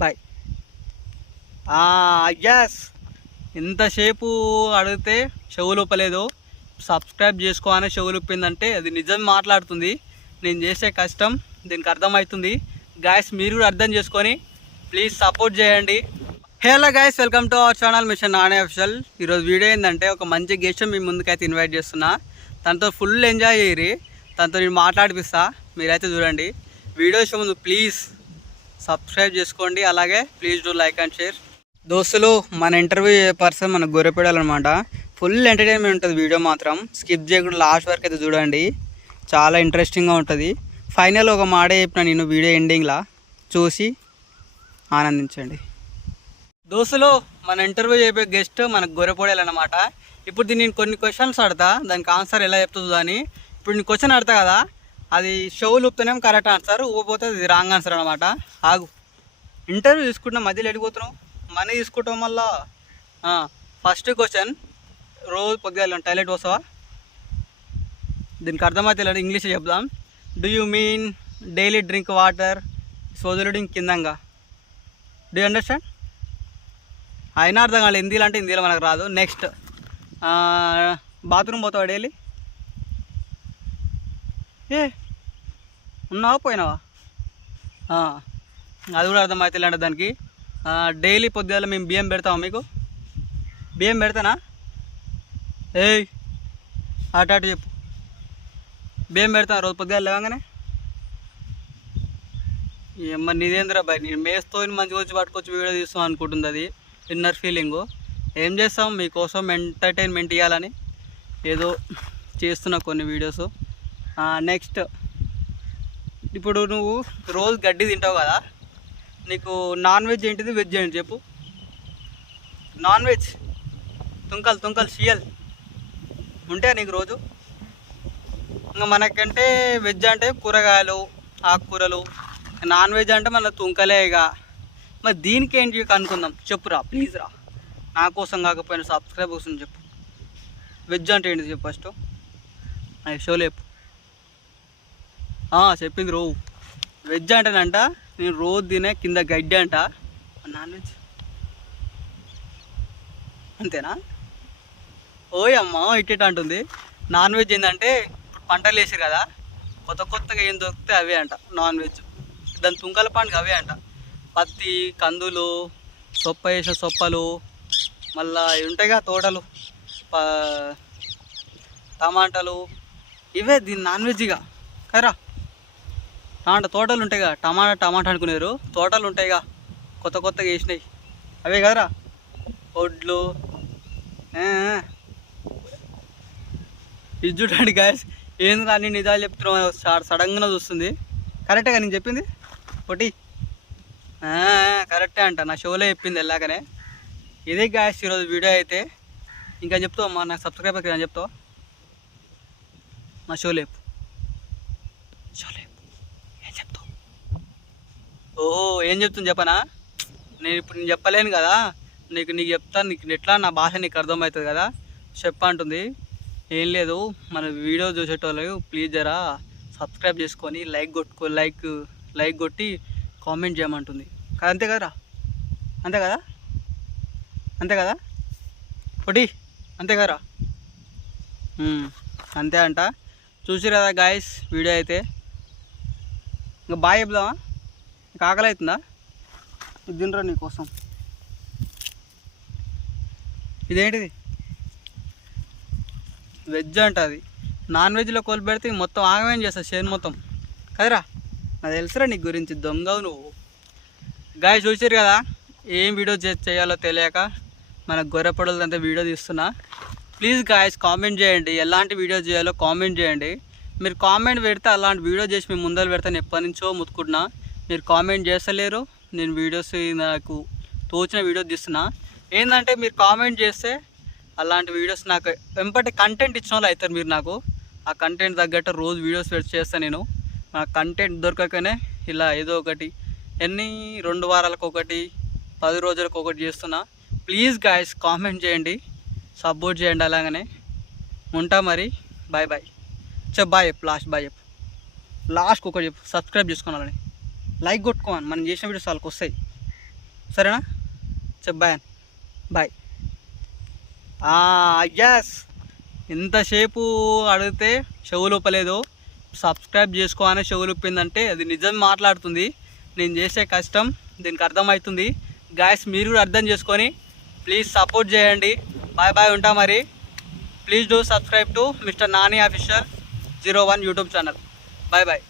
Bye yes ఎంతసేపు అడిగితే చెవులుపలేదు subscribe చేసుకో అని చెవులు ఒప్పిందంటే అది నిజం మాట్లాడుతుంది. నేను చేసే కష్టం దీనికి అర్థమవుతుంది. గాయస్ మీరు కూడా అర్థం చేసుకొని ప్లీజ్ సపోర్ట్ చేయండి. Hello guys welcome to our channel mission Nane official ఈరోజు వీడియో ఏంటంటే ఒక మంచి గెస్ట్ మీ ముందుకైతే ఇన్వైట్ చేస్తున్నా. తనతో ఫుల్ ఎంజాయ్ చేయరి తనతో నేను మాట్లాడిపిస్తా. మీరైతే చూడండి. వీడియో చూసే ముందు ప్లీజ్ సబ్స్క్రైబ్ చేసుకోండి. అలాగే please do like and share. దోస్తులు మన ఇంటర్వ్యూ పర్సన్ మన గొర్రెపెడాలన్నమాట ఫుల్ ఎంటర్టైన్మెంట్ ఉంటుంది వీడియో మాత్రం. స్కిప్ చేయకుండా లాస్ట్ వరకు అయితే చూడండి. చాలా ఇంట్రెస్టింగ్గా ఉంటుంది. ఫైనల్ ఒక మాట చెప్పిన నేను వీడియో ఎండింగ్లా. చూసి ఆనందించండి. దోస్తులు మన ఇంటర్వ్యూ చెప్పే గెస్ట్ మనకు గొర్రెపోడేలు అనమాట ఇప్పుడు దీన్ని నేను కొన్ని క్వశ్చన్స్ అడతా దానికి ఆన్సర్ ఎలా చెప్తుందో అని. ఇప్పుడు నేను క్వశ్చన్ అడతా కదా. అది షోలు ఊపుతేనేమో కరెక్ట్ ఆన్సర్ ఊపపోతే అది రాంగ్ ఆన్సర్ అనమాట ఆగు. ఇంటర్వ్యూ తీసుకుంటున్నా మధ్యలో ఎడిపోతున్నావు మనీ తీసుకోవటం వల్ల ఫస్ట్ క్వశ్చన్ రోజు పొద్దుగా టాయిలెట్ వస్తావా దీనికి అర్థమైతే లేదు ఇంగ్లీష్ చెప్దాం. Do you mean daily drink water సోదరుడింగ్ కిందంగా. డూ యూ అండర్స్టాండ్ అయినా అర్థం కాలేదు హిందీలో అంటే హిందీలో మనకు రాదు. నెక్స్ట్ బాత్రూమ్ పోతావా డైలీ ఏ ఉన్నావా పోయినావా? అది కూడా అర్థమైతే అంటే దానికి. డైలీ పొద్దుగాల మేము బియ్యం పెడతామా మీకు? బియ్యం పెడతానా? ఏయ్ అటు అటు చెప్పు. బియ్యం పెడతాను రోజు పొద్దుగాల లేవగానే? ఏమ్మ నీదేంద్రా బాయ్ నేను మేస్తో మంచిగా వచ్చి పట్టుకొచ్చి వీడియో తీస్తాం అనుకుంటుంది అది. ఇన్నర్ ఫీలింగు ఏం చేస్తాం? మీకోసం ఎంటర్టైన్మెంట్ ఇవ్వాలని ఏదో చేస్తున్నా కొన్ని వీడియోస్ నెక్స్ట్ ఇప్పుడు నువ్వు రోజు గడ్డి తింటావు కదా నీకు నాన్ వెజ్ ఏంటిది వెజ్ ఏంటి చెప్పు. Non veg? తుంకలు తుంకలు షియల్. ఉంటాయా నీకు రోజు? ఇంకా మనకంటే వెజ్ అంటే కూరగాయలు ఆకుకూరలు నాన్ వెజ్ అంటే మన తుంకలే ఇక మరి దీనికి ఏంటి కనుక్కుందాం చెప్పురా ప్లీజ్ రా. నా కోసం కాకపోయినా సబ్స్క్రైబ్ కోసం చెప్పు. వెజ్ అంటే ఏంటి చెప్పు ఫస్ట్ అది షో లేపు చెప్పింది రో వెజ్ అంటేనంట నేను రోజు తినే కింద గడ్డి అంట. Non veg? అంతేనా? ఓయ్ అమ్మ ఇట్టేట అంటుంది. నాన్ వెజ్ ఏంటంటే ఇప్పుడు పంటలు వేసారు కదా కొత్త కొత్తగా ఏం దొరికితే అవే అంట నాన్ వెజ్. దాని తుంకల పండుగ అవే అంట. పత్తి కందులు సొప్ప వేసే సొప్పలు మళ్ళా ఉంటాయిగా తోటలు. ప- టమాటాలు ఇవే దీని నాన్ వెజ్గా కరా టమాటా తోటలు ఉంటాయిగా. టమాటా టమాటా అనుకునేరు. తోటలు ఉంటాయిగా. కొత్త కొత్తగా వేసినాయి. అవే కదరా? ఒడ్లు. ఇది చూడండి గాయస్ ఏంది అన్ని నిజాలు చెప్తున్నావు? సడన్గా చూస్తుంది. కరెక్టేగా నేను చెప్పింది? ఒకటి కరెక్టే అంట. నా షోలో చెప్పింది ఎలాగనే ఇదే గాయస్ ఈరోజు వీడియో అయితే. ఇంకా చెప్తావు? మా నాకు సబ్స్క్రైబర్కి నేను చెప్తావు? నా షో లేపు షో లేపు ఏం చెప్తావు ఓహో ఏం చెప్తుంది చెప్పనా? నేను ఇప్పుడు నేను చెప్పలేను కదా. నీకు నీకు చెప్తాను నీకు ఎట్లా నా భాష నీకు అర్థమవుతుంది కదా? చెప్ప అంటుంది. ఏం లేదు మన వీడియో చూసేటోళ్ళు ప్లీజ్ జరా సబ్స్క్రైబ్ చేసుకొని లైక్ కొట్టుకో లైక్ లైక్ కొట్టి కామెంట్ చేయమంటుంది. కదా అంతే కదరా? అంతే కదా? అంతే కదా? ఒకటి అంతే కదరా అంతే అంట. చూసి కదా గాయస్ వీడియో అయితే. ఇంకా బాగా చెప్దామా? నీకు ఆకలి అవుతుందా ఇది తినరా నీకోసం ఇదేంటిది? వెజ్ అంట అది. నాన్ వెజ్లో కోల్ పెడితే మొత్తం ఆగమేం చేస్తా చేను మొత్తం? కదరా? నాకు తెలుసురా నీ గురించి దొంగవు నువ్వు. గాయ చూసారు కదా ఏం వీడియో చేయాలో తెలియక మన గొర్రె పొడలంతా వీడియో తీస్తున్నా. ప్లీజ్ గాయస్ కామెంట్ చేయండి. ఎలాంటి వీడియో చేయాలో కామెంట్ చేయండి. మీరు కామెంట్ పెడితే అలాంటి వీడియో చేసి మేము ముందర పెడతాను ఎప్పటి నుంచో ముత్తుకుంటున్నా. మీరు కామెంట్ చేస్తలేరు. నేను వీడియోస్ నాకు తోచిన వీడియో తీస్తున్నా. ఏంటంటే మీరు కామెంట్ చేస్తే అలాంటి వీడియోస్ నాకు వెంపటి కంటెంట్ ఇచ్చిన వాళ్ళు అవుతారు మీరు నాకు. ఆ కంటెంట్ తగ్గట్టు రోజు వీడియోస్ పెట్టి చేస్తాను నేను. నా కంటెంట్ దొరకకనే ఇలా ఏదో ఒకటి ఎన్ని రెండు వారాలకు ఒకటి పది రోజులకు ఒకటి చేస్తున్నా. ప్లీజ్ గాయస్ కామెంట్ చేయండి. సపోర్ట్ చేయండి అలాగనే. ఉంటా మరి. బాయ్ బాయ్ చెప్ బాయ్ చెప్పు లాస్ట్ బాయ్ చెప్పు లాస్ట్కి ఒకటి చెప్పు సబ్స్క్రైబ్ చేసుకోవాలని. లైక్ కొట్టుకోమని మనం చేసిన వీడియోస్ వాళ్ళకి వస్తాయి. సరేనా? చెప్పాయన్ బాయ్. బాయ్. ఎస్ ఎంతసేపు అడిగితే చెవులోపలేదు సబ్స్క్రైబ్ చేసుకో అనే చెవులుప్పిందంటే అది నిజం మాట్లాడుతుంది. నేను చేసే కష్టం దీనికి అర్థమవుతుంది. గాయస్ మీరు కూడా అర్థం చేసుకొని ప్లీజ్ సపోర్ట్ చేయండి. బాయ్ బాయ్ ఉంటా మరి. Please do subscribe to mister Nani official zero one YouTube channel bye bye